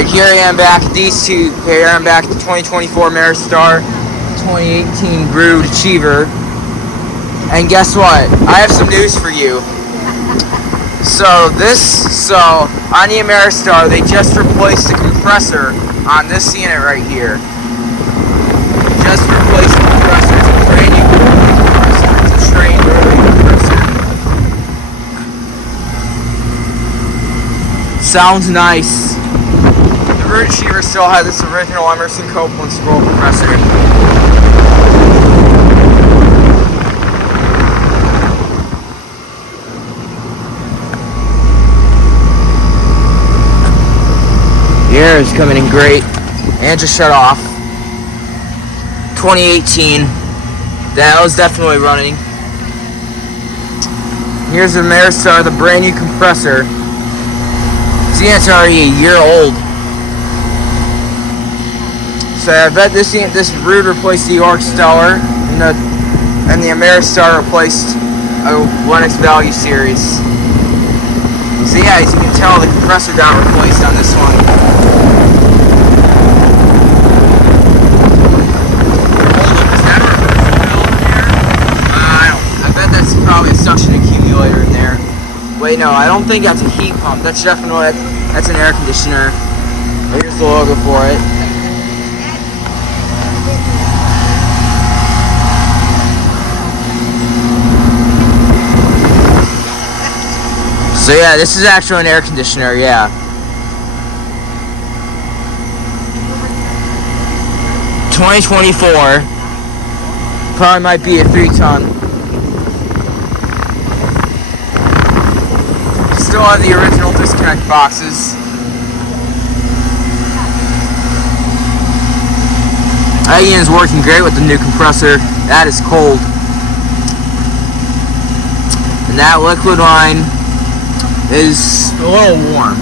Alright, here I am back at these two. Here I am back at the 2024 Ameristar, 2018 Ruud Achiever. And guess what? I have some news for you. So on the Ameristar, they just replaced the compressor on this unit right here. Just replaced the compressor. It's a brand new compressor. It's a train rotary compressor. Sounds nice. The Ruud Achiever still has this original Emerson Copeland scroll compressor. The air is coming in great, and just shut off. 2018, that was definitely running. Here's the Ameristar, the brand new compressor. See, it's already a year old. So I bet this Ruud replaced the York Stellar, and the Ameristar replaced a 1X Value Series. So yeah, as you can tell, the compressor got replaced on this one. Probably a suction accumulator in there. Wait, no, I don't think that's a heat pump. That's definitely that's an air conditioner. Here's the logo for it. So yeah, this is actually an air conditioner. Yeah. $2024. Probably might be a 3-ton. Still have the original disconnect boxes. That unit is working great with the new compressor. That is cold. And that liquid line is a little warm.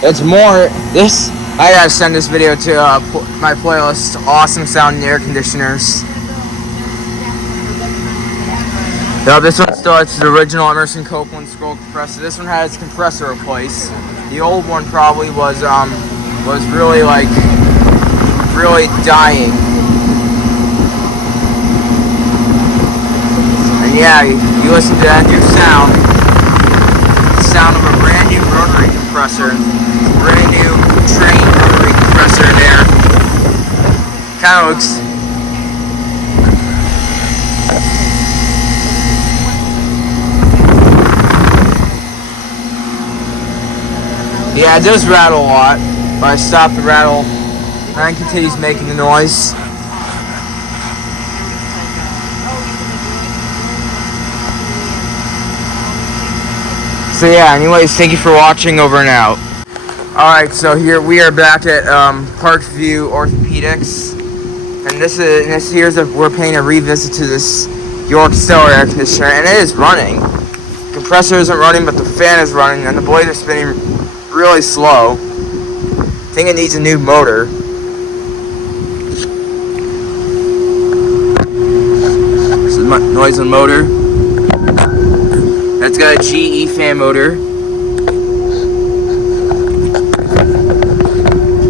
It's more, I gotta send this video to my playlist, Awesome Sounding Air Conditioners. Yep, this one still has the original Emerson Copeland scroll compressor. This one has its compressor replaced. The old one probably was really really dying. And yeah, you listen to that new sound. The sound of a brand new rotary compressor. Brand new train rotary compressor in there. Kind of looks. Yeah, it does rattle a lot, but I stop the rattle and it continues making the noise. So yeah, anyways, thank you for watching. Over and out. Alright, so here we are back at Parkview Orthopedics, and we're paying a revisit to this York Stellar air conditioner, and it is running. The compressor isn't running, but the fan is running, and the blades are spinning really slow. I think it needs a new motor. This is my noise on the motor. That's got a GE fan motor.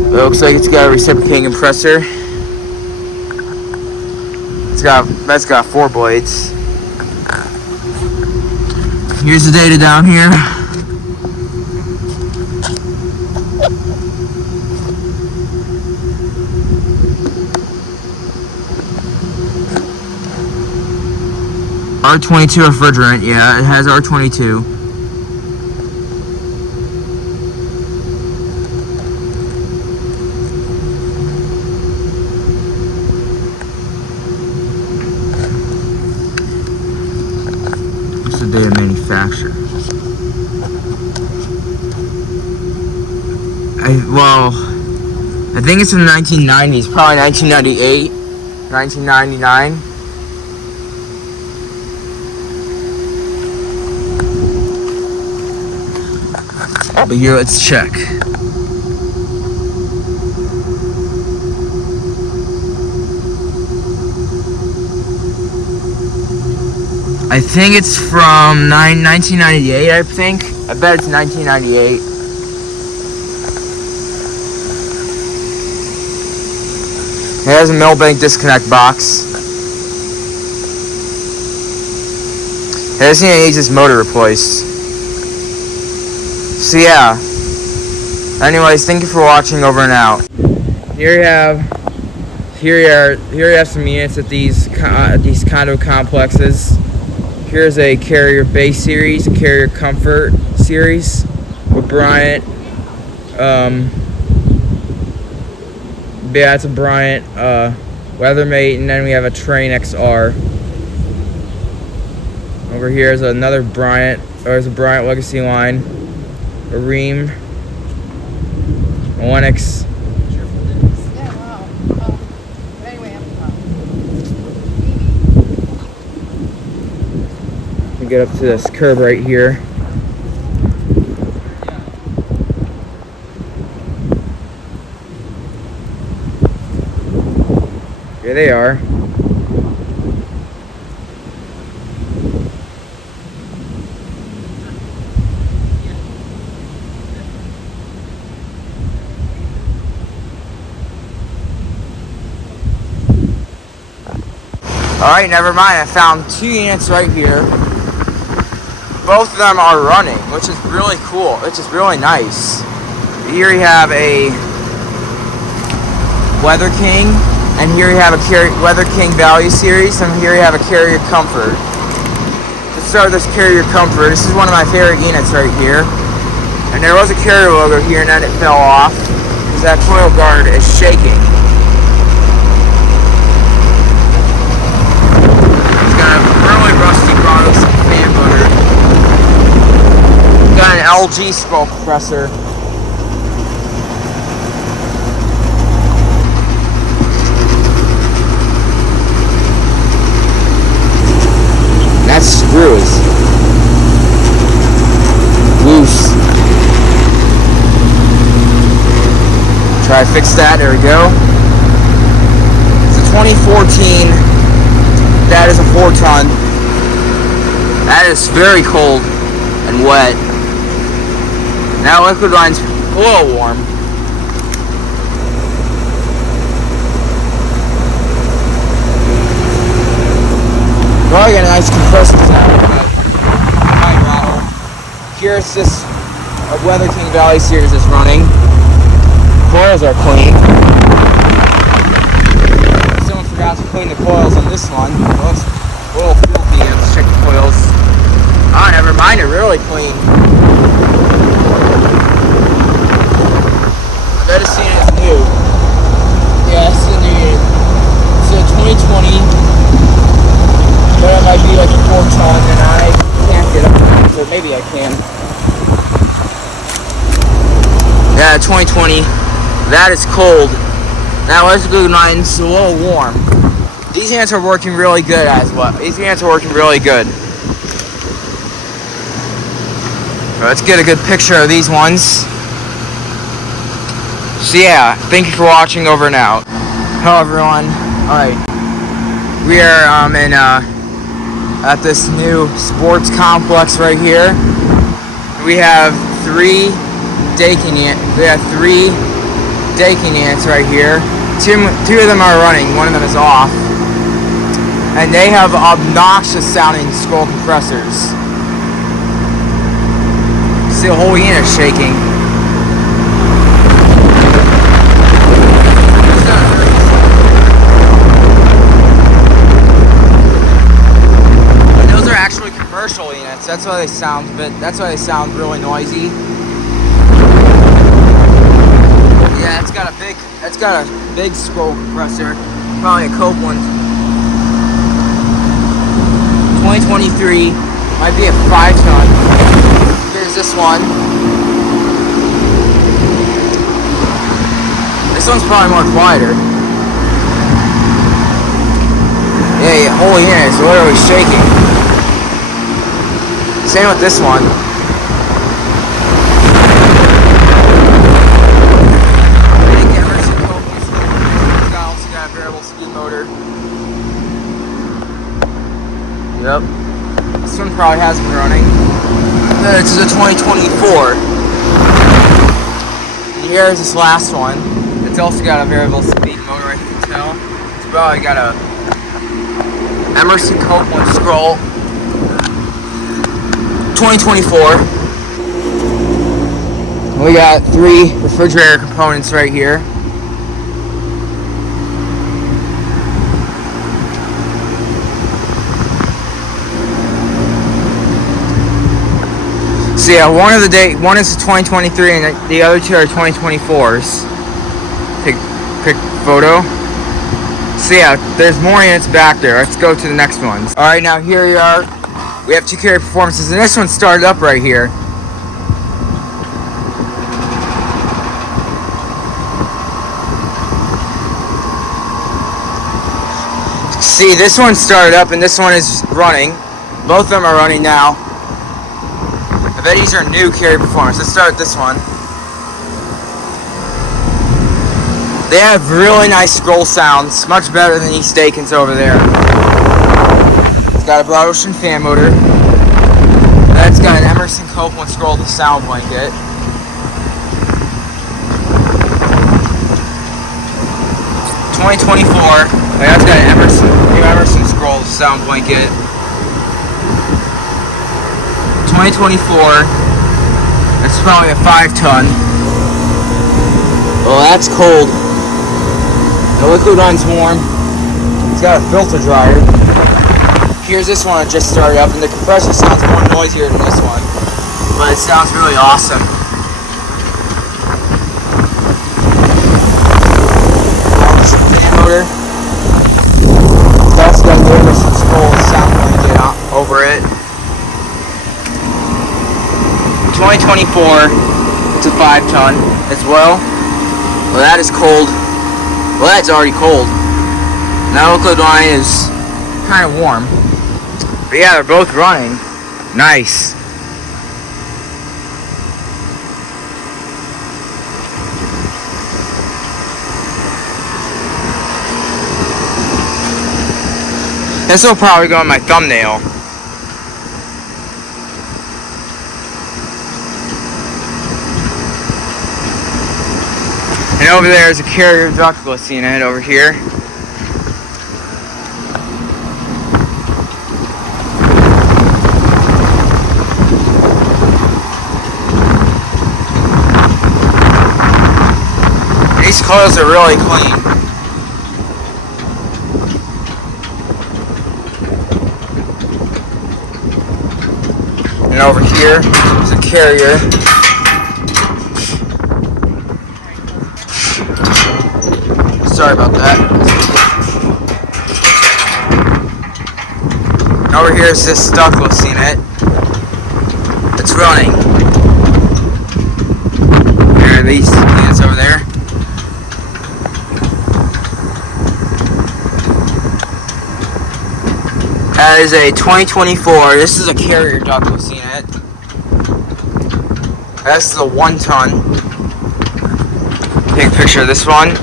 It looks like it's got a reciprocating compressor. That's got 4 blades. Here's the data down here. R22 refrigerant, yeah, it has R22. What's the date of manufacture? I think it's in the 1990s, probably 1998, 1999. But here, let's check. I think it's from 1998, I think. I bet it's 1998. It has a Millbank disconnect box. This thing needs its motor replaced. So yeah. Anyways, thank you for watching. Over and out. Here you have some units at these condo complexes. Here's a Carrier Bay series, a Carrier Comfort series with Bryant. Yeah, it's a Bryant Weathermate, and then we have a Train XR. Over here is another Bryant, or there's a Bryant Legacy line, a Ream, a Lennox. Yeah, wow. But anyway, We get up to this curb right here. Here they are. Alright, never mind. I found 2 units right here. Both of them are running, which is really cool. Which is really nice. Here you have a Weather King, and here you have a Weather King Value Series, and here you have a Carrier Comfort. Let's start with this Carrier Comfort. This is one of my favorite units right here. And there was a Carrier logo here, and then it fell off because that coil guard is shaking. It's got a really rusty bottle, some fan motor. Got an LG scroll compressor. That screw is loose. Try to fix that. There we go. It's a 2014. That is a 4-ton. That is very cold and wet. That liquid line's a little warm. Probably got a nice compressor sound, but it might rattle. Here's this Weather King Valley Series is running. Coils are clean. Someone forgot to clean the coils on this one. It looks a little filthy. Let's check the coils. Ah, never mind, they're really clean. I bet it's seen as new. Yeah, it's a new unit. It's a 2020. But it might be like a 4-ton, and I can't get up there, so maybe I can. Yeah, 2020. That is cold. That electrical line's a little warm. These units are working really good as well. These units are working really good. Let's get a good picture of these ones. So yeah, thank you for watching. Over and out. Hello everyone. Alright. We are at this new sports complex right here. We have 3 decking units. We have 3 decking units right here. Two of them are running. One of them is off. And they have obnoxious sounding scroll compressors. See, the whole unit is shaking. Commercial units. That's why they sound really noisy. Yeah, it's got a big scroll compressor. Probably a Coke one. 2023 might be a 5-ton. Here's this one. This one's probably more quieter. Yeah, the whole unit is literally shaking. Same with this one. Big Emerson Focus. It's also got a variable speed motor. Yep. this one probably has been running. This is a 2024. And here's this last one. It's also got a variable speed motor, I can tell. It's probably got a Emerson Copeland scroll. 2024. We got 3 refrigerator components right here. So yeah, one is the 2023 and the other 2 are 2024s. Pick photo. So yeah, there's more units back there. Let's go to the next ones. Alright, now here we are. We have 2 carrier performances, and this one started up right here. See, this one started up and this one is running. Both of them are running now. I bet these are new carrier performance. Let's start with this one. They have really nice scroll sounds, much better than East Aiken's over there. It's got a broad ocean fan motor. That's got an Emerson Copeland scroll to sound blanket. $2024. That's got an new Emerson scroll sound blanket. 2024. That's probably a 5-ton. Oh, that's cold. The liquid runs warm. It's got a filter dryer. Here's this one that just started up, and the compressor sounds more noisier than this one, but it sounds really awesome. Fan motor. That's got the Emerson scroll sound blanket over it. 2024. It's a 5-ton as well. Well, that is cold. Well, that's already cold. Now liquid line is kind of warm. But yeah, they're both running. Nice. This will probably go in my thumbnail. And over there is a carrier ductless unit over here. These coils are really clean. And over here is a carrier. Sorry about that. And over here is this ductless unit. It's running. There are these units over there. That is a 2024. This is a carrier ductless unit. This is a 1-ton. Take a picture of this one.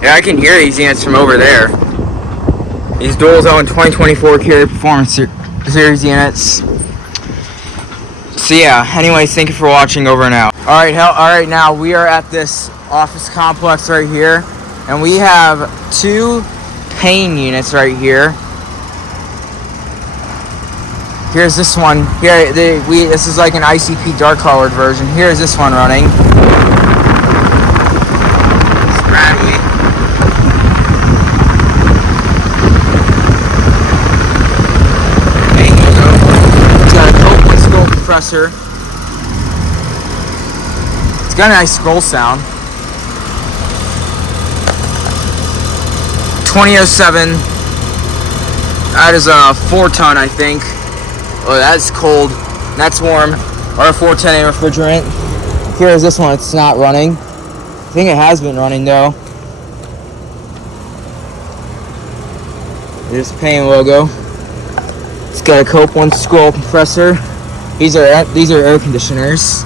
Yeah, I can hear these units from over there. These dual zone 2024 carrier performance series units. So yeah, anyways, thank you for watching. Over and out. Alright, now we are at this office complex right here, and we have 2 Payne units right here. Here's this one. Here, this is like an ICP dark colored version. Here's this one running. It's got a Copeland scroll compressor. It's got a nice scroll sound. 2007. That is a 4-ton, I think. Oh, that's cold. That's warm. Or a 410A refrigerant. Here's this one. It's not running. I think it has been running though. There's the Payne logo. It's got a Copeland scroll compressor. These are air conditioners.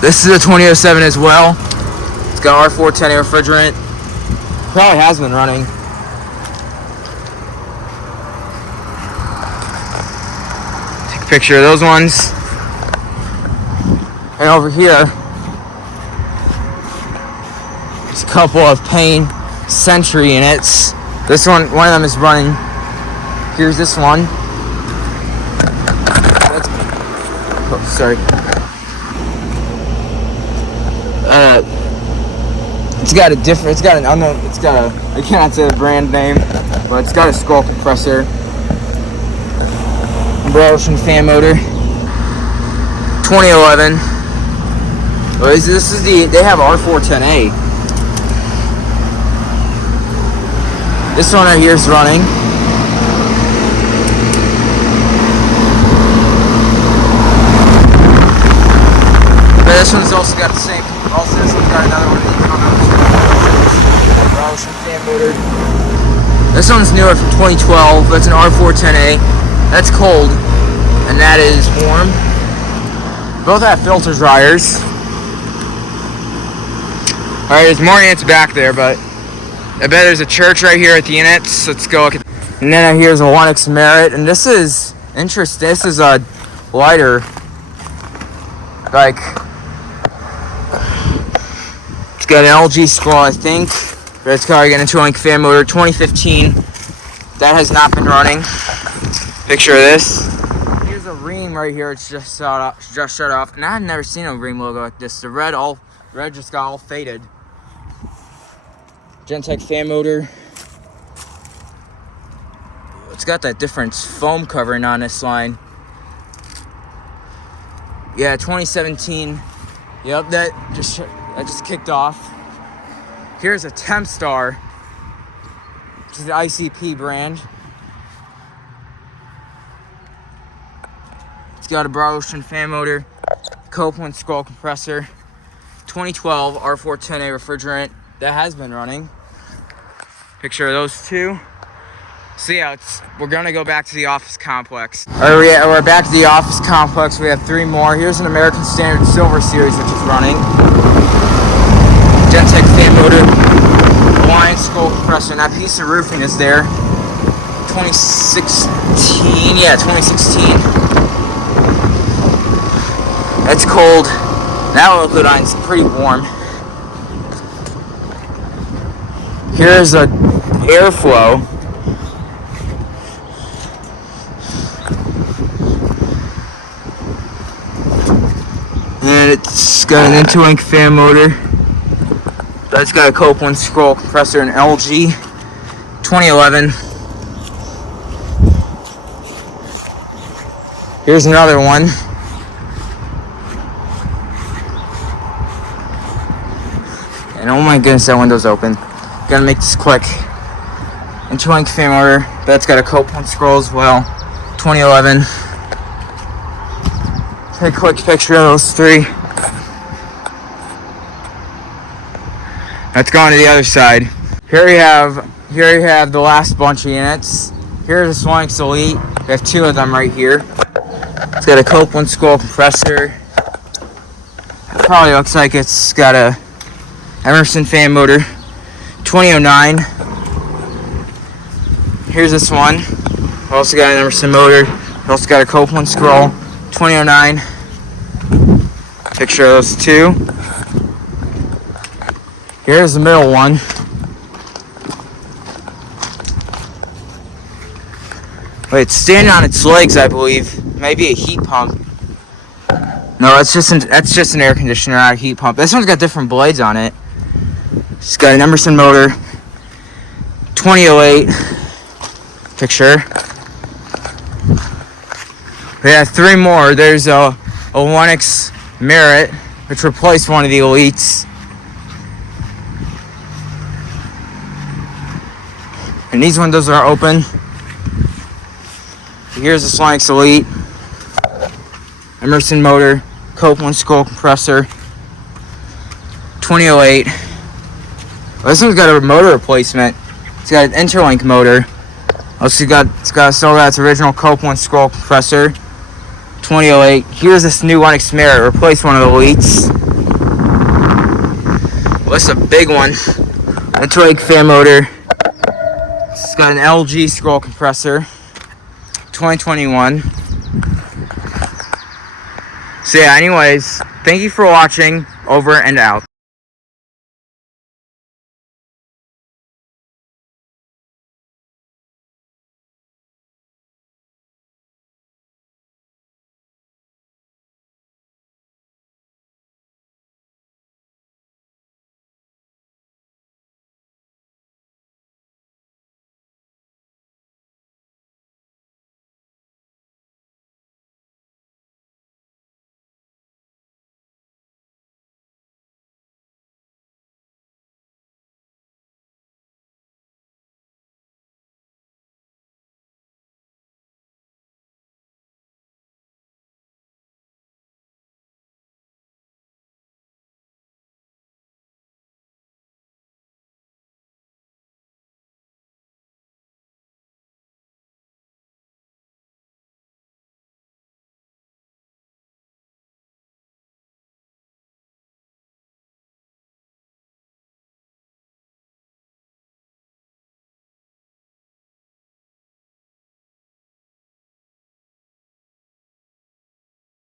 This is a 2007 as well. It's got R410A refrigerant. Probably has been running. picture of those ones. And over here, there's a couple of Payne Sentry units. This one of them is running. Here's this one. Oh, sorry. I cannot say the brand name, but it's got a scroll compressor, Ameristar fan motor, 2011. They have R410A. This one right here is running. But this one's also got the same. Also, this one's got another one of these fan motor. This one's newer from 2012. That's an R410A. That's cold, and that is warm. Both have filter dryers. Alright, there's more units back there, but I bet there's a church right here at the units. Let's go look at. And then here's a 1X Merit, and this is interesting. This is a lighter, like, it's got an LG scroll, I think, but it's got an Entry fan motor, 2015. That has not been running. Picture of this. Here's a Ream right here. It's just shut off, and I've never seen a Ream logo like this. The red just got all faded. Gentech fan motor. It's got that different foam covering on this line. Yeah, 2017. Yep, that just kicked off. Here's a Tempstar, which is the ICP brand. It's got a Ameristar fan motor, Copeland scroll compressor, 2012 R410A refrigerant. That has been running. Picture of those two. So yeah, we're gonna go back to the office complex. We're back to the office complex. We have 3 more. Here's an American Standard Silver Series, which is running. Gentech fan motor, Alliance scroll compressor, and that piece of roofing is there. 2016, yeah, 2016. It's cold. That liquid iron's pretty warm. Here's a airflow. And it's got an Entry fan motor. That's got a Copeland scroll compressor and LG. 2011. Here's another one. And oh my goodness, that window's open. Gotta make this quick. Entry fan motor. That's got a Copeland scroll as well. 2011. Take a quick picture of those 3. Let's go on to the other side. Here you have the last bunch of units. Here's a Swanx Elite. We have 2 of them right here. It's got a Copeland scroll compressor. It probably looks like it's got a Ameristar fan motor. 2009. Here's this one. We also got an Ameristar motor. We also got a Copeland scroll. 2009. Picture of those 2. Here's the middle one. Wait, it's standing on its legs, I believe. Maybe a heat pump. No, that's just an air conditioner, not a heat pump. This one's got different blades on it. It's got an Ameristar motor. 2008. Picture. We have 3 more. There's a 1X Merit, which replaced one of the Elites. And these windows are open. Here's the Swanx Elite. Ameristar motor, Copeland scroll compressor. 2008. Well, this one's got a motor replacement. It's got an interlink motor. Also it's got its original Copeland scroll compressor. 2008. Here's this new 1X Merit. Replaced one of the Elites. Well, this is a big one. Entry fan motor. It's got an LG scroll compressor. 2021. So yeah, anyways, thank you for watching. Over and out.